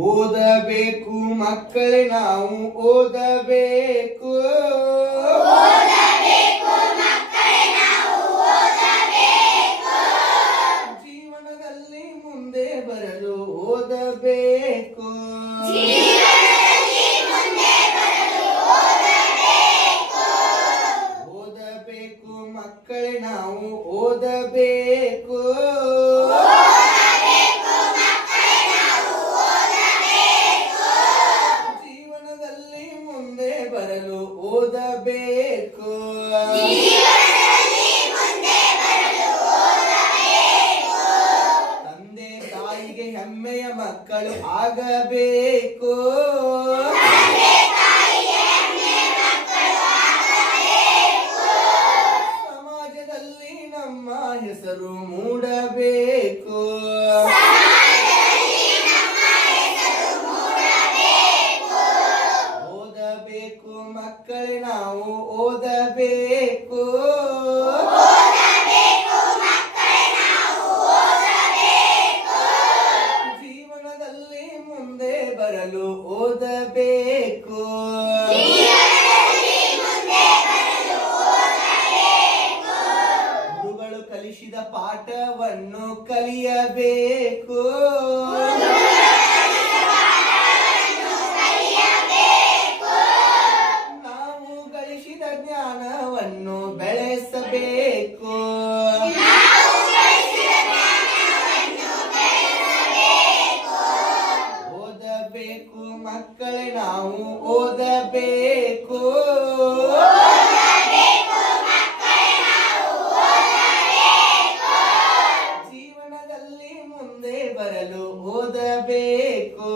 ಓದಬೇಕು ಮಕ್ಕಳೇ ನಾವು ಓದಬೇಕು. ಜೀವನದಲ್ಲಿ ಮುಂದೆ ಬರಲು ಓದಬೇಕು. ಓದಬೇಕು ಮಕ್ಕಳೇ ನಾವು ಓದಬೇಕು. ಓದಬೇಕು. ತಂದೆ ತಾಯಿಗೆ ಹೆಮ್ಮೆಯ ಮಕ್ಕಳು ಆಗಬೇಕು. ಸಮಾಜದಲ್ಲಿ ನಮ್ಮ ಹೆಸರು ಮೂಡಬೇಕು. ಓದಬೇಕು ಮಕ್ಕಳೇ. ಓದಬೇಕು. ಜೀವನದಲ್ಲಿ ಮುಂದೆ ಬರಲು ಓದಬೇಕು. ಗುರುಗಳು ಕಲಿಸಿದ ಪಾಠವನ್ನು ಕಲಿಯಬೇಕು. ಜ್ಞಾನವನ್ನು ಬೆಳೆಸಬೇಕು. ಓದಬೇಕು ಮಕ್ಕಳೇ ನಾವು ಓದಬೇಕು. ಜೀವನದಲ್ಲಿ ಮುಂದೆ ಬರಲು ಓದಬೇಕು.